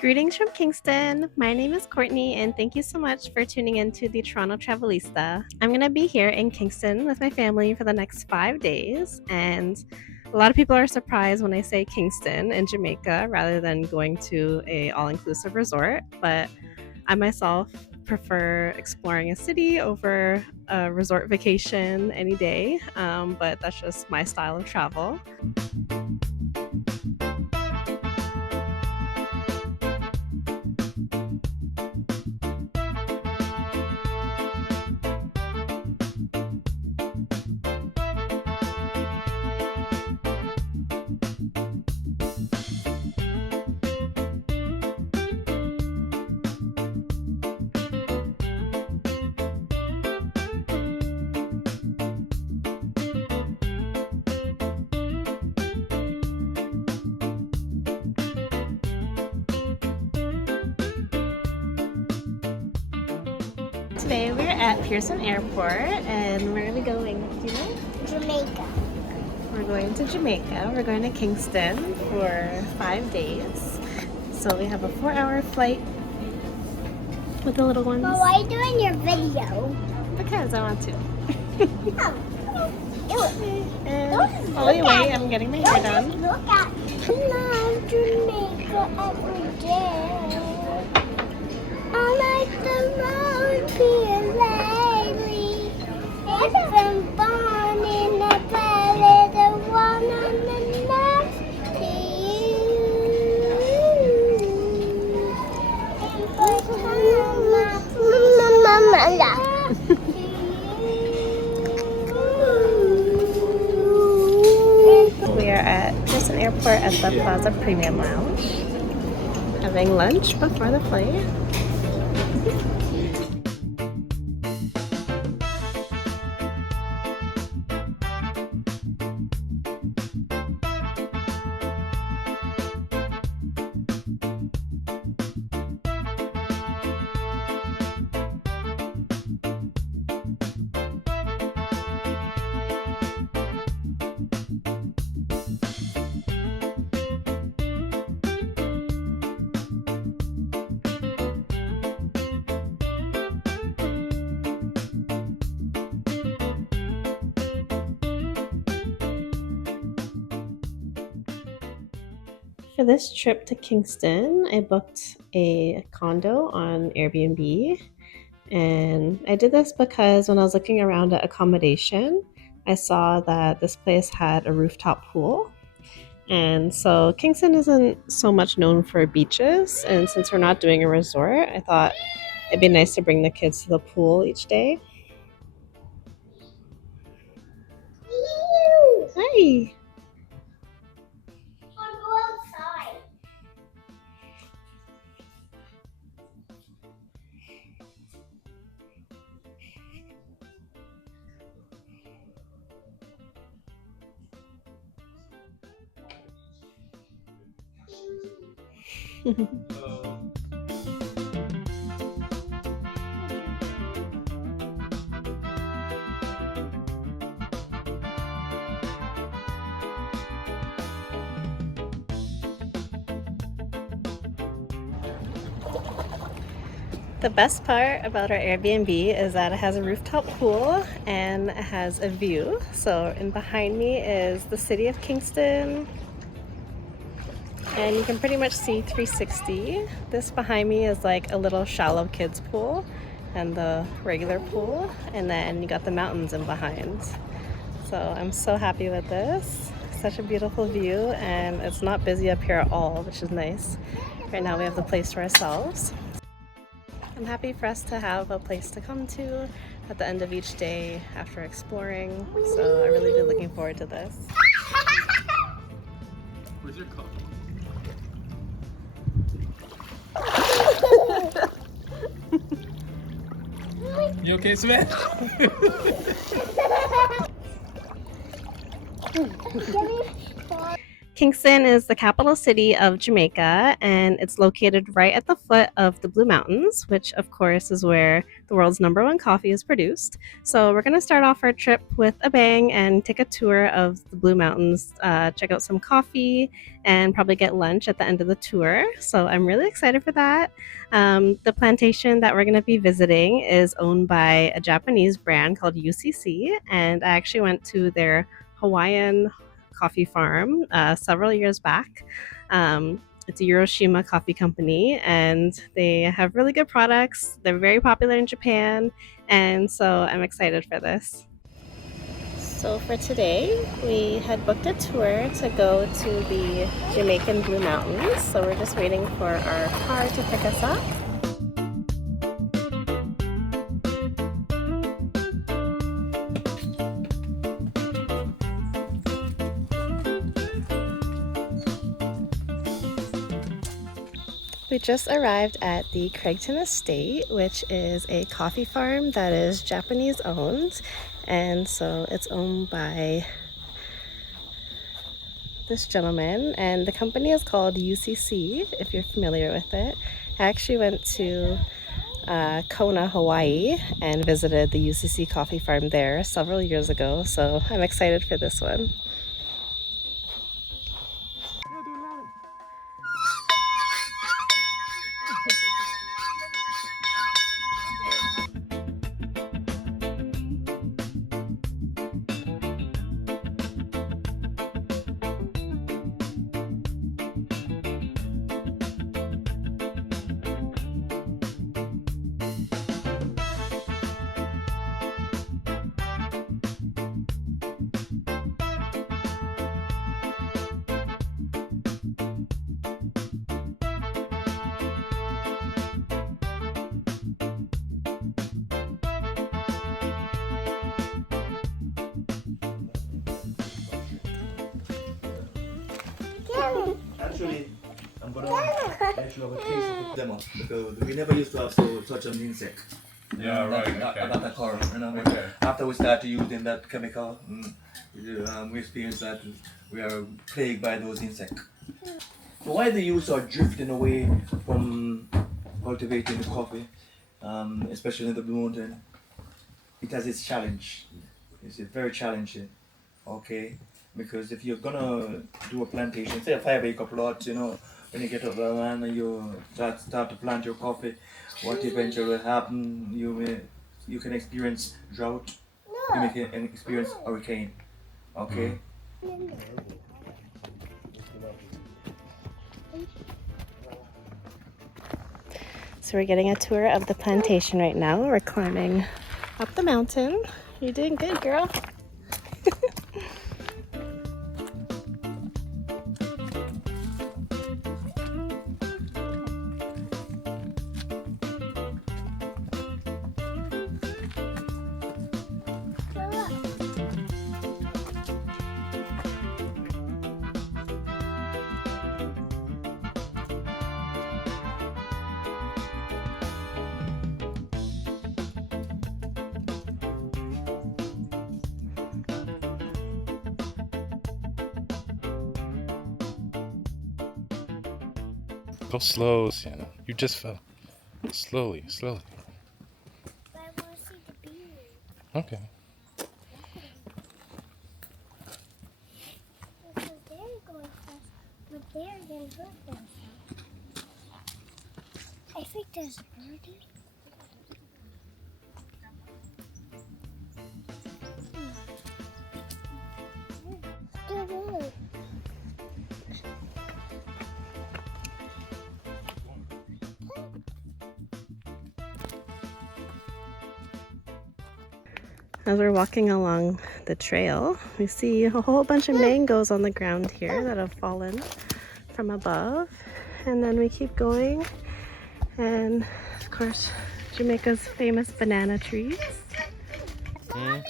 Greetings from Kingston. My name is Courtney, and thank you so much for tuning in to the Toronto Travelista. I'm going to be here in Kingston with my family for the next 5 days, and a lot of people are surprised when I say Kingston in Jamaica rather than going to a all-inclusive resort, but I myself prefer exploring a city over a resort vacation any day, but that's just my style of travel. Today we're at Pearson Airport, and where are we going? Do you know? Jamaica. We're going to Jamaica. We're going to Kingston for 5 days. So we have a 4-hour flight with the little ones. But why are you doing your video? Because I want to. Oh. While we wait, I'm getting my hair done. Look at love Jamaica every day. I like the road being lately. I've been born in the valley, the one on the left to you. We are at Pearson Airport at the Plaza Premium Lounge, having lunch before the flight. For this trip to Kingston, I booked a condo on Airbnb. And I did this because when I was looking around at accommodation, I saw that this place had a rooftop pool. And so Kingston isn't so much known for beaches. And since we're not doing a resort, I thought it'd be nice to bring the kids to the pool each day. Hi. The best part about our Airbnb is that it has a rooftop pool and it has a view. So in behind me is the city of Kingston, and you can pretty much see 360. This behind me is like a little shallow kids pool and the regular pool, and then you got the mountains in behind. So I'm so happy with this. Such a beautiful view, and it's not busy up here at all, which is nice. Right now we have the place to ourselves. I'm happy for us to have a place to come to at the end of each day after exploring. So I really be looking forward to this. Where's your cup? You okay, Samantha? Kingston is the capital city of Jamaica, and it's located right at the foot of the Blue Mountains, which of course is where the world's #1 coffee is produced. So we're going to start off our trip with a bang and take a tour of the Blue Mountains, check out some coffee, and probably get lunch at the end of the tour. So I'm really excited for that. The plantation that we're going to be visiting is owned by a Japanese brand called UCC, and I actually went to their Hawaiian coffee farm several years back. It's a Hiroshima coffee company, and they have really good products. They're very popular in Japan, and so I'm excited for this. So for today, we had booked a tour to go to the Jamaican Blue Mountains. So we're just waiting for our car to pick us up. We just arrived at the Craigton Estate, which is a coffee farm that is Japanese owned. And so it's owned by this gentleman, and the company is called UCC, if you're familiar with it. I actually went to Kona, Hawaii, and visited the UCC coffee farm there several years ago, so I'm excited for this one. Actually, I'm gonna let you have a taste of them because we never used to have such an insect. Yeah, right. Not Okay. a car, you know. Okay. After we started using that chemical, we experienced that we are plagued by those insects. So why the youth are drifting away from cultivating the coffee, especially in the Blue Mountain? It has its challenge. It's very challenging. Okay, because if you're gonna do a plantation, say a 5-acre plot, you know, when you get up the land and you start to plant your coffee, what eventually will happen? You can experience drought. You can experience hurricane. Okay. So we're getting a tour of the plantation right now. We're climbing up the mountain. You're doing good, girl. Go slow, Sienna. You just fell. Slowly, slowly. But I want to see the bees. Okay. Because they're going fast, but they're going to hurt themselves. I think there's a birdie. As we're walking along the trail, we see a whole bunch of mangoes on the ground here that have fallen from above. And then we keep going, and of course, Jamaica's famous banana trees. Mango!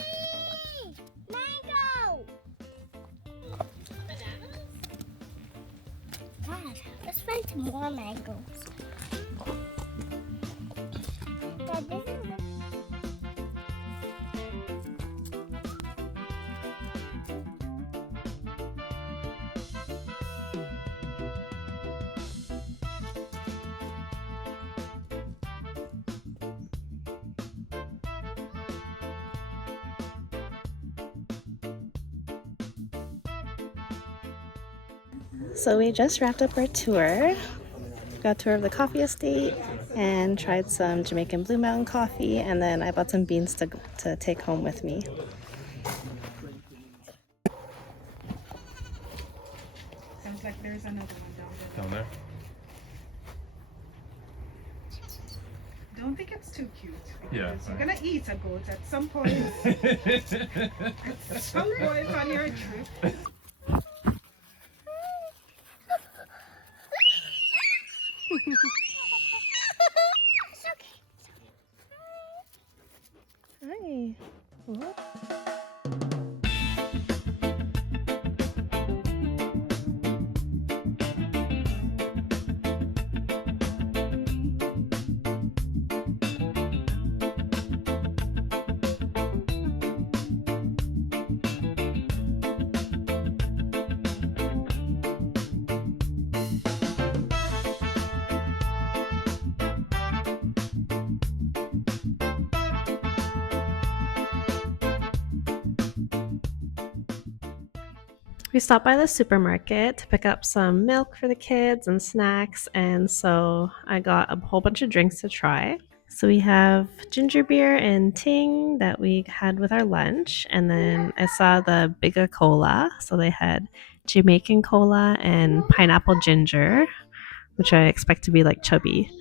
Dad, let's find some more mangoes. Dad, this is So we just wrapped up our tour. Got a tour of the coffee estate and tried some Jamaican Blue Mountain coffee, and then I bought some beans to take home with me. Sounds like there's another one down there. Down there? Don't think it's too cute. Yeah, Because you're right. gonna eat a goat at some point. At some point on your trip. Hi. We stopped by the supermarket to pick up some milk for the kids and snacks, and so I got a whole bunch of drinks to try. So we have ginger beer and ting that we had with our lunch, and then I saw the bigger cola. So they had Jamaican cola and pineapple ginger, which I expect to be like chubby,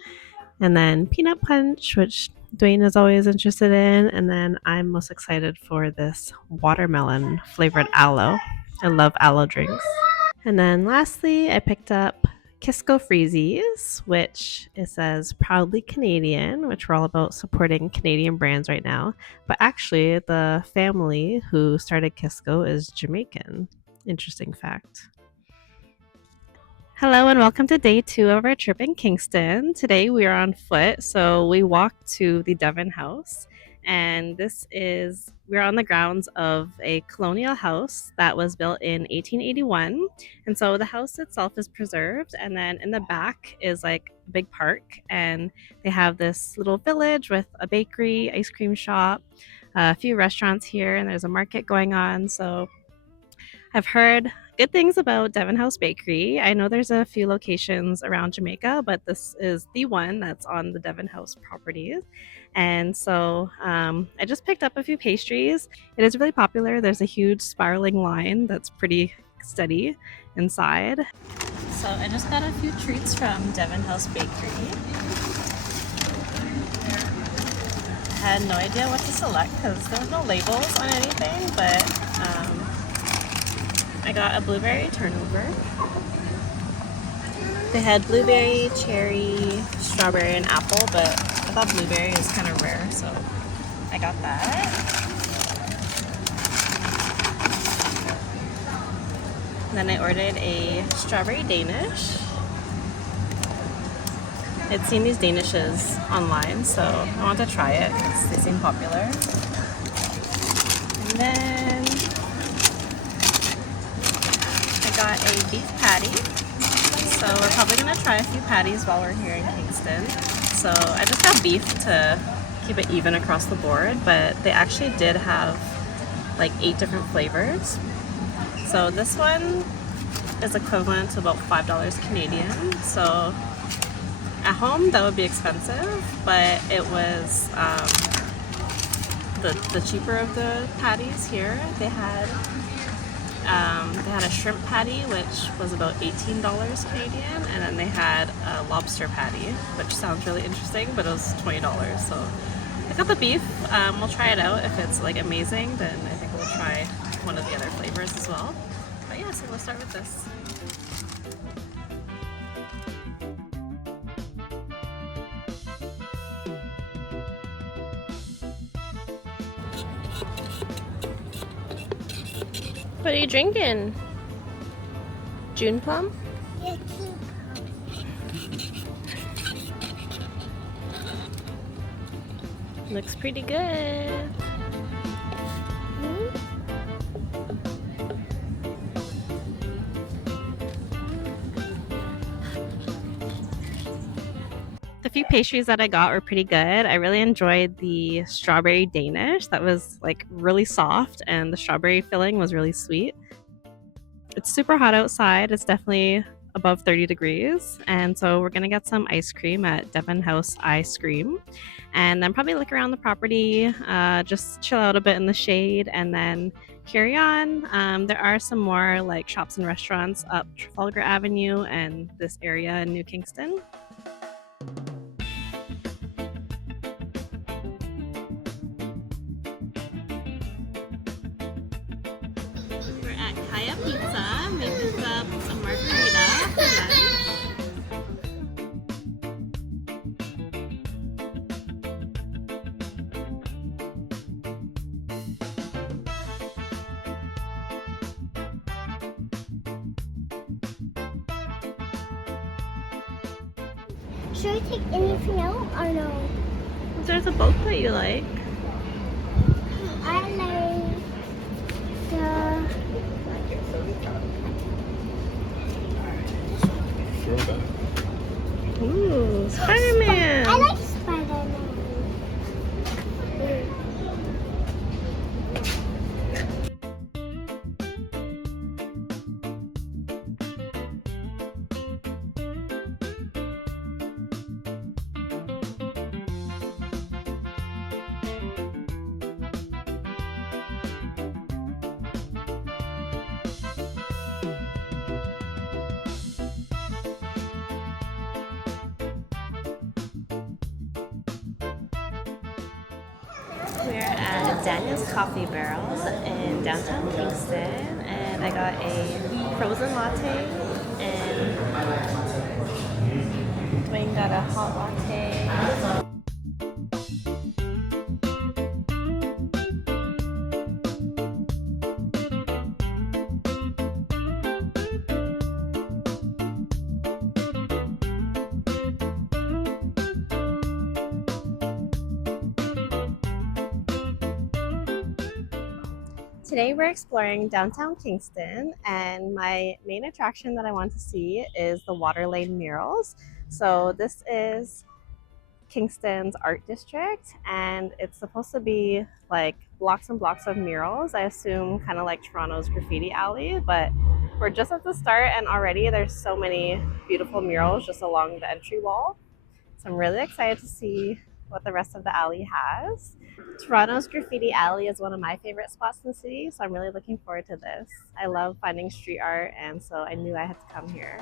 and then peanut punch, which Dwayne is always interested in, and then I'm most excited for this watermelon flavored aloe. I love aloe drinks. And then lastly, I picked up Kisco Freezies, which it says proudly Canadian, which we're all about supporting Canadian brands right now. But actually, the family who started Kisco is Jamaican. Interesting fact. Hello and welcome to day 2 of our trip in Kingston. Today we are on foot, so we walked to the Devon House, and we're on the grounds of a colonial house that was built in 1881. And so the house itself is preserved, and then in the back is like a big park, and they have this little village with a bakery, ice cream shop, a few restaurants here, and there's a market going on. So I've heard good things about Devon House Bakery. I know there's a few locations around Jamaica, but this is the one that's on the Devon House properties. And so I just picked up a few pastries. It is really popular. There's a huge spiraling line that's pretty steady inside. So I just got a few treats from Devon House Bakery. I had no idea what to select because there were no labels on anything, but I got a blueberry turnover. They had blueberry, cherry, strawberry, and apple, but I thought blueberry is kind of rare, so I got that. And then I ordered a strawberry Danish. I'd seen these Danishes online, so I wanted to try it because they seem popular. And then I got a beef patty. So we're probably going to try a few patties while we're here in Kingston. So I just got beef to keep it even across the board, but they actually did have like 8 different flavors. So this one is equivalent to about $5 Canadian. So at home that would be expensive, but it was the cheaper of the patties here. They had a shrimp patty, which was about $18 Canadian, and then they had a lobster patty, which sounds really interesting, but it was $20. So I got the beef. We'll try it out. If it's like amazing, then I think we'll try one of the other flavors as well. But yeah, so let's start with this. What are you drinking? June plum? Yeah, keep. Looks pretty good. The few pastries that I got were pretty good. I really enjoyed the strawberry Danish. That was like really soft, and the strawberry filling was really sweet. It's super hot outside. It's definitely above 30 degrees. And so we're going to get some ice cream at Devon House Ice Cream. And then probably look around the property, just chill out a bit in the shade, and then carry on. There are some more like shops and restaurants up Trafalgar Avenue and this area in New Kingston. We're at Kaya Pizza. We picked up a margarita for lunch. Should I take anything out or no? There's a boat that you like. I like the Throwback. Ooh, Spider-Man! I like Spider-Man. We're at Daniel's Coffee Barrel in downtown Kingston, and I got a frozen latte, and Dwayne got a hot latte. Today we're exploring downtown Kingston, and my main attraction that I want to see is the Water Lane murals. So this is Kingston's art district, and it's supposed to be like blocks and blocks of murals. I assume kind of like Toronto's graffiti alley, but we're just at the start and already there's so many beautiful murals just along the entry wall. So I'm really excited to see what the rest of the alley has. Toronto's graffiti alley is one of my favorite spots in the city, so I'm really looking forward to this. I love finding street art, and so I knew I had to come here.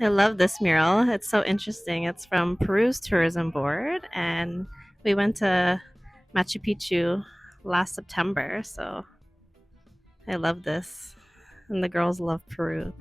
I love this mural. It's so interesting. It's from Peru's tourism board, and we went to Machu Picchu last September, so I love this. And the girls love Peru.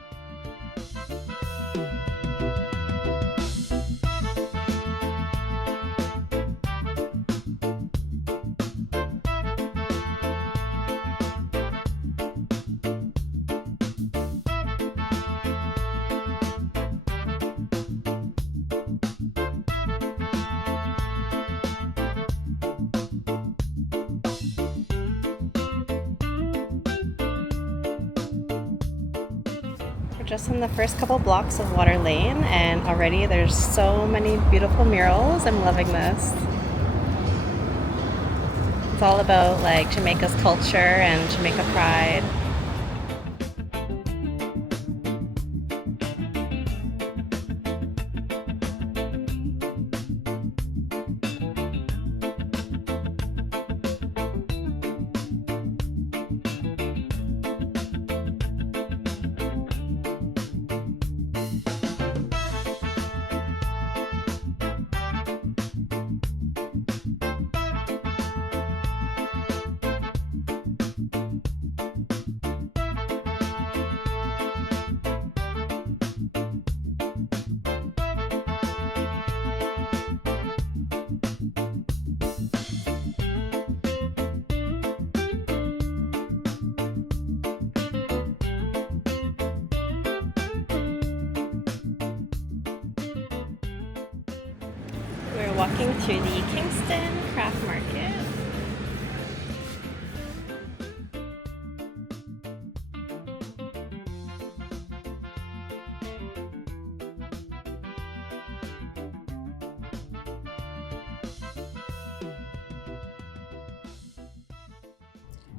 Just in the first couple blocks of Water Lane, and already there's so many beautiful murals. I'm loving this. It's all about like Jamaica's culture and Jamaica pride. We're walking through the Kingston Craft Market.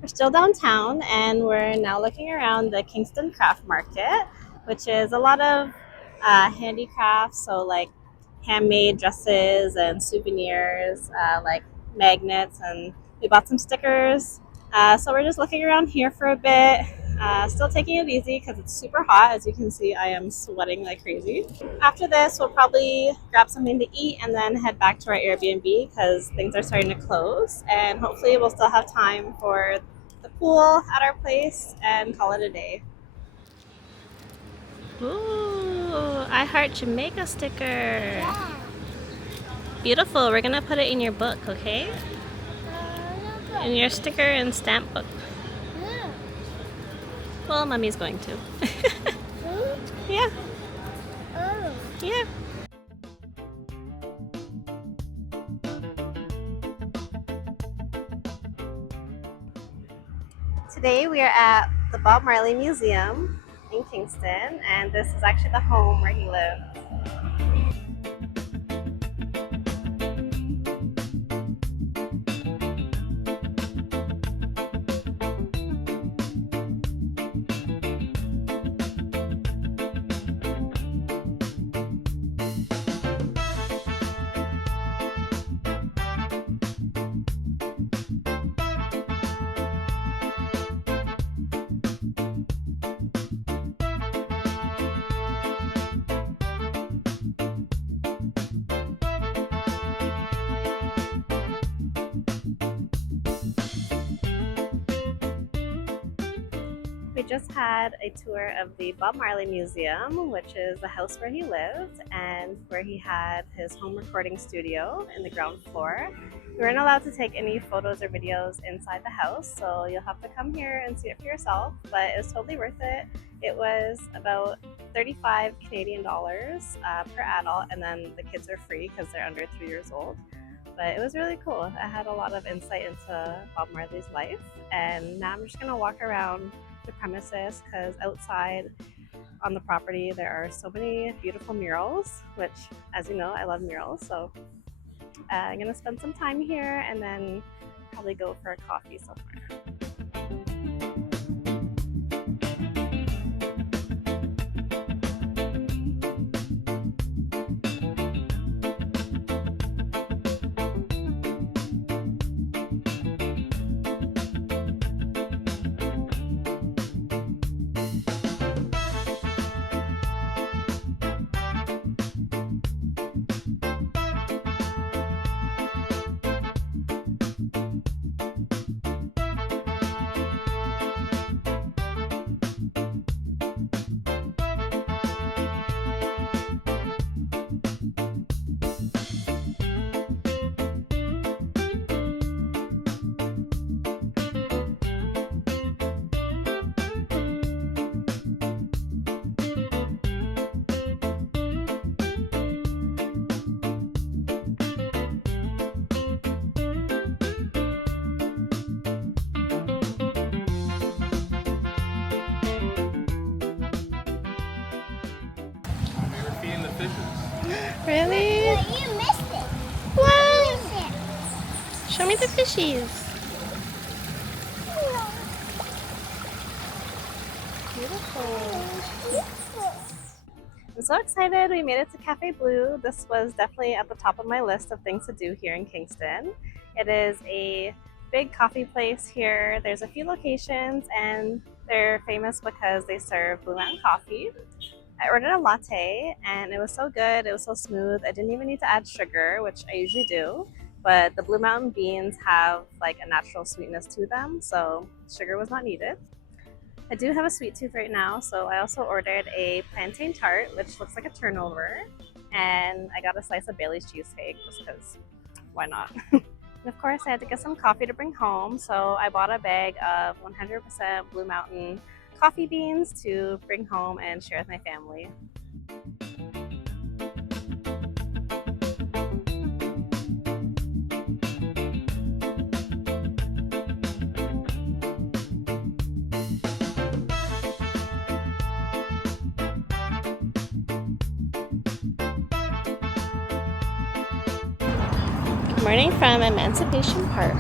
We're still downtown and we're now looking around the Kingston Craft Market, which is a lot of handicrafts, so like handmade dresses and souvenirs, like magnets, and we bought some stickers. So we're just looking around here for a bit, still taking it easy because it's super hot. As you can see, I am sweating like crazy. After this, we'll probably grab something to eat and then head back to our Airbnb because things are starting to close, and hopefully we'll still have time for the pool at our place and call it a day. Ooh, I Heart Jamaica sticker. Yeah. Beautiful. We're gonna put it in your book, okay? In your sticker and stamp book. Yeah. Well, Mommy's going to. Hmm? Yeah, Oh. yeah. Today we are at the Bob Marley Museum in Kingston, and this is actually the home where he lived. We just had a tour of the Bob Marley Museum, which is the house where he lived and where he had his home recording studio in the ground floor. We weren't allowed to take any photos or videos inside the house, so you'll have to come here and see it for yourself, but it was totally worth it. It was about 35 Canadian dollars per adult, and then the kids are free because they're under 3 years old. But it was really cool. I had a lot of insight into Bob Marley's life, and now I'm just gonna walk around the premises because outside on the property there are so many beautiful murals, which, as you know, I love murals. So I'm gonna spend some time here and then probably go for a coffee somewhere. Really? But you missed it. What? You missed it. Show me the fishies. Beautiful. I'm so excited we made it to Cafe Blue. This was definitely at the top of my list of things to do here in Kingston. It is a big coffee place here. There's a few locations and they're famous because they serve Blue Mountain coffee. I ordered a latte and it was so good, it was so smooth. I didn't even need to add sugar, which I usually do, but the Blue Mountain beans have like a natural sweetness to them, so sugar was not needed. I do have a sweet tooth right now, so I also ordered a plantain tart, which looks like a turnover, and I got a slice of Bailey's cheesecake just because why not? And of course, I had to get some coffee to bring home, so I bought a bag of 100% Blue Mountain coffee beans to bring home and share with my family. Morning from Emancipation Park.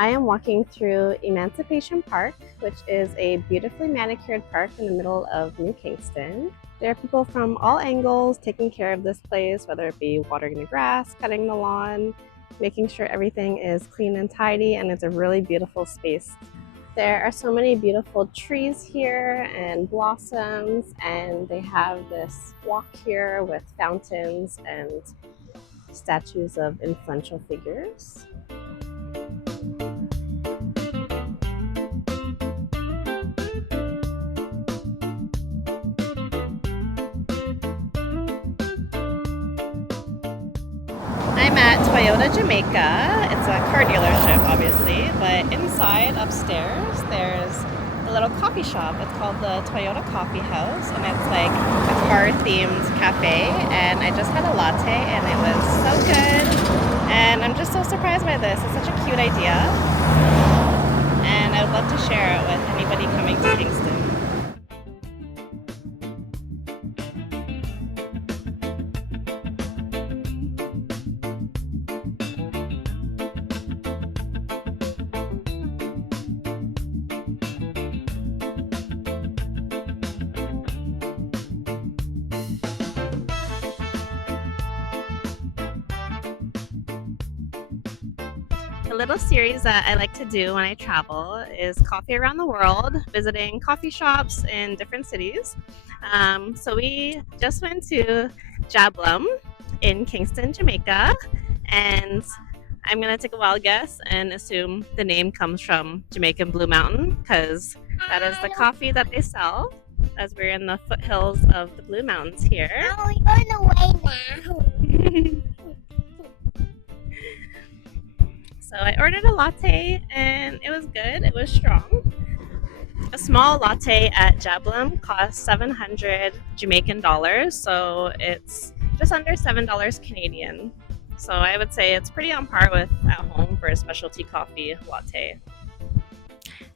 I am walking through Emancipation Park, which is a beautifully manicured park in the middle of New Kingston. There are people from all angles taking care of this place, whether it be watering the grass, cutting the lawn, making sure everything is clean and tidy, and it's a really beautiful space. There are so many beautiful trees here and blossoms, and they have this walk here with fountains and statues of influential figures. I'm at Toyota Jamaica. It's a car dealership, obviously, but inside, upstairs, there's a little coffee shop. It's called the Toyota Coffee House, and it's like a car-themed cafe. And I just had a latte, and it was so good. And I'm just so surprised by this. It's such a cute idea, and I would love to share it with anybody coming to Kingston. A little series that I like to do when I travel is coffee around the world, visiting coffee shops in different cities. So we just went to Jablum in Kingston, Jamaica, and I'm gonna take a wild guess and assume the name comes from Jamaican Blue Mountain because that is the coffee that they sell, as we're in the foothills of the Blue Mountains here. We're going away now. So I ordered a latte and it was good. It was strong. A small latte at Jablum costs 700 Jamaican dollars, so it's just under $7 Canadian. So I would say it's pretty on par with at home for a specialty coffee latte.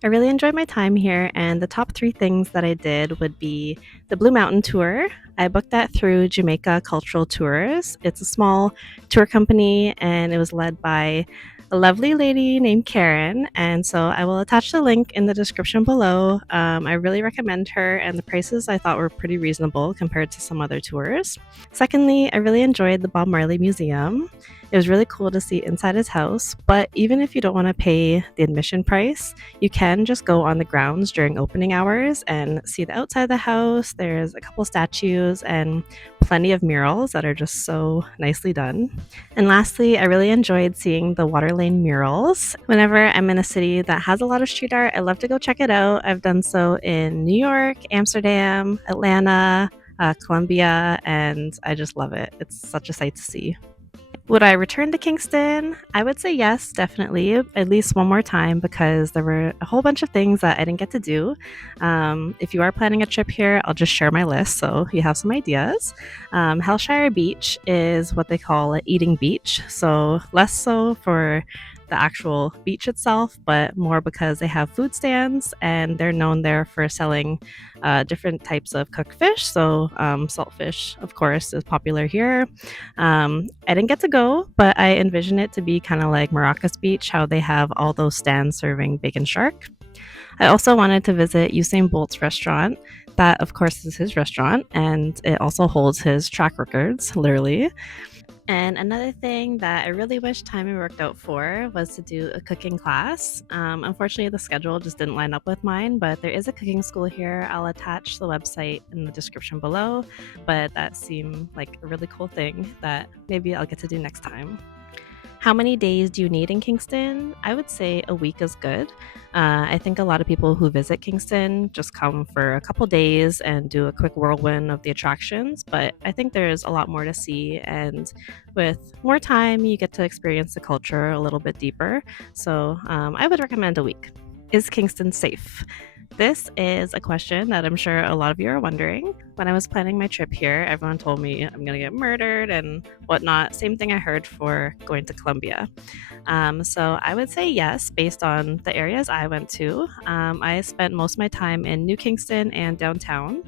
I really enjoyed my time here, and the top 3 things that I did would be the Blue Mountain Tour. I booked that through Jamaica Cultural Tours. It's a small tour company, and it was led by a lovely lady named Karen, and so I will attach the link in the description below. I really recommend her, and the prices I thought were pretty reasonable compared to some other tours. Secondly, I really enjoyed the Bob Marley Museum. It was really cool to see inside his house, but even if you don't want to pay the admission price, you can just go on the grounds during opening hours and see the outside of the house. There's a couple statues and plenty of murals that are just so nicely done. And lastly, I really enjoyed seeing the water lane murals. Whenever I'm in a city that has a lot of street art, I love to go check it out. I've done so in New York, Amsterdam, Atlanta, Colombia, and I just love it. It's such a sight to see. Would I return to Kingston? I would say yes, definitely, at least one more time, because there were a whole bunch of things that I didn't get to do. If you are planning a trip here, I'll just share my list so you have some ideas. Hellshire Beach is what they call an eating beach, so less so for the actual beach itself, but more because they have food stands and they're known there for selling different types of cooked fish. So saltfish, of course, is popular here. I didn't get to go, but I envision it to be kind of like Maracas Beach, how they have all those stands serving bacon shark. I also wanted to visit Usain Bolt's restaurant. That, of course, is his restaurant, and it also holds his track records, literally. And another thing that I really wish timing worked out for was to do a cooking class. Unfortunately, the schedule just didn't line up with mine, but there is a cooking school here. I'll attach the website in the description below, but that seemed like a really cool thing that maybe I'll get to do next time. How many days do you need in Kingston? I would say a week is good. I think a lot of people who visit Kingston just come for a couple days and do a quick whirlwind of the attractions, but I think there's a lot more to see, and with more time, you get to experience the culture a little bit deeper. So I would recommend a week. Is Kingston safe? This is a question that I'm sure a lot of you are wondering. When I was planning my trip here, everyone told me I'm going to get murdered and whatnot. Same thing I heard for going to Colombia. So I would say yes, based on the areas I went to. I spent most of my time in New Kingston and downtown.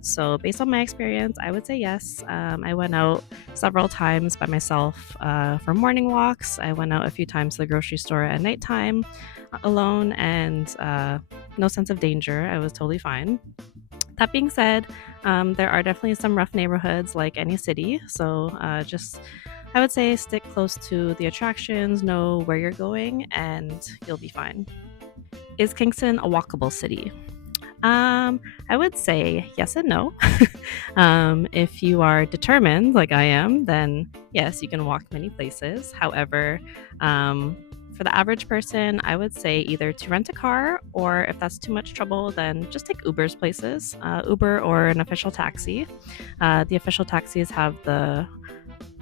So based on my experience, I would say yes. I went out several times by myself for morning walks. I went out a few times to the grocery store at nighttime alone, and no sense of danger. I was totally fine. That being said, there are definitely some rough neighborhoods like any city. So I would say stick close to the attractions, know where you're going, and you'll be fine. Is Kingston a walkable city? I would say yes and no. If you are determined, like I am, then yes, you can walk many places. However, for the average person, I would say either to rent a car, or if that's too much trouble, then just take Uber's places, Uber or an official taxi. The official taxis have the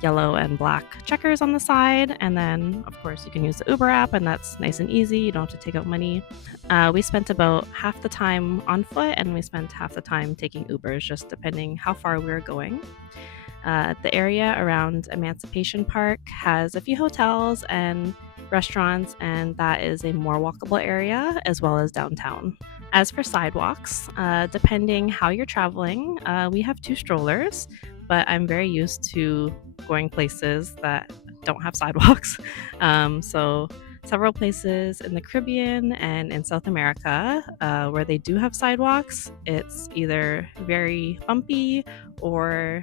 yellow and black checkers on the side, and then of course you can use the Uber app, and that's nice and easy. You don't have to take out money. We spent about half the time on foot, and we spent half the time taking Ubers, just depending how far we were going. The area around Emancipation Park has a few hotels and restaurants, and that is a more walkable area, as well as downtown. As for sidewalks, depending how you're traveling, we have 2 strollers, but I'm very used to going places that don't have sidewalks. So several places in the Caribbean and in South America where they do have sidewalks, it's either very bumpy or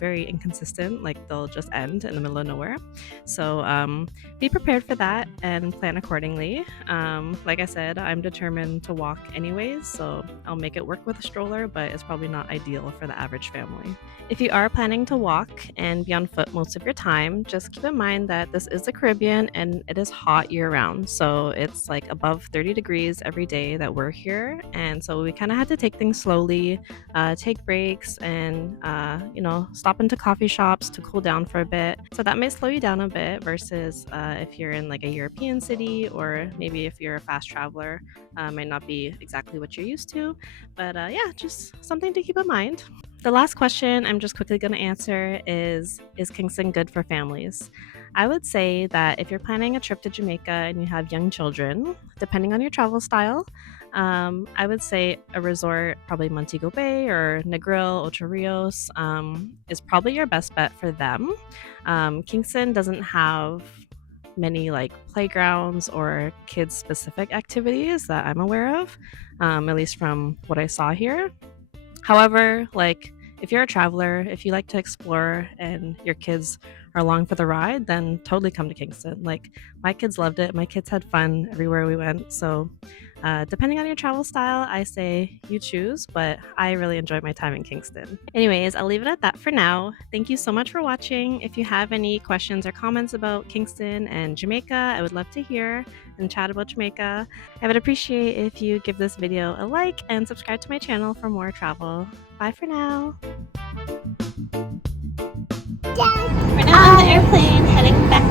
very inconsistent, like they'll just end in the middle of nowhere. So be prepared for that and plan accordingly. Like I said, I'm determined to walk anyways, so I'll make it work with a stroller, but it's probably not ideal for the average family. If you are planning to walk and be on foot most of your time, just keep in mind that this is the Caribbean and it is hot year round. So it's like above 30 degrees every day that we're here. And so we kind of had to take things slowly, take breaks, and stop into coffee shops to cool down for a bit. So that may slow you down a bit versus if you're in like a European city, or maybe if you're a fast traveler, might not be exactly what you're used to. But yeah, just something to keep in mind. The last question I'm just quickly going to answer is Kingston good for families? I would say that if you're planning a trip to Jamaica and you have young children, depending on your travel style, I would say a resort, probably Montego Bay or Negril, Ocho Rios, is probably your best bet for them. Kingston doesn't have many like playgrounds or kids specific activities that I'm aware of, at least from what I saw here. However, like if you're a traveler, if you like to explore and your kids are along for the ride, then totally come to Kingston. Like my kids loved it. My kids had fun everywhere we went. So depending on your travel style, I say you choose, but I really enjoyed my time in Kingston. Anyways, I'll leave it at that for now. Thank you so much for watching. If you have any questions or comments about Kingston and Jamaica, I would love to hear and chat about Jamaica. I would appreciate if you give this video a like and subscribe to my channel for more travel. Bye for now. We're now on the airplane heading back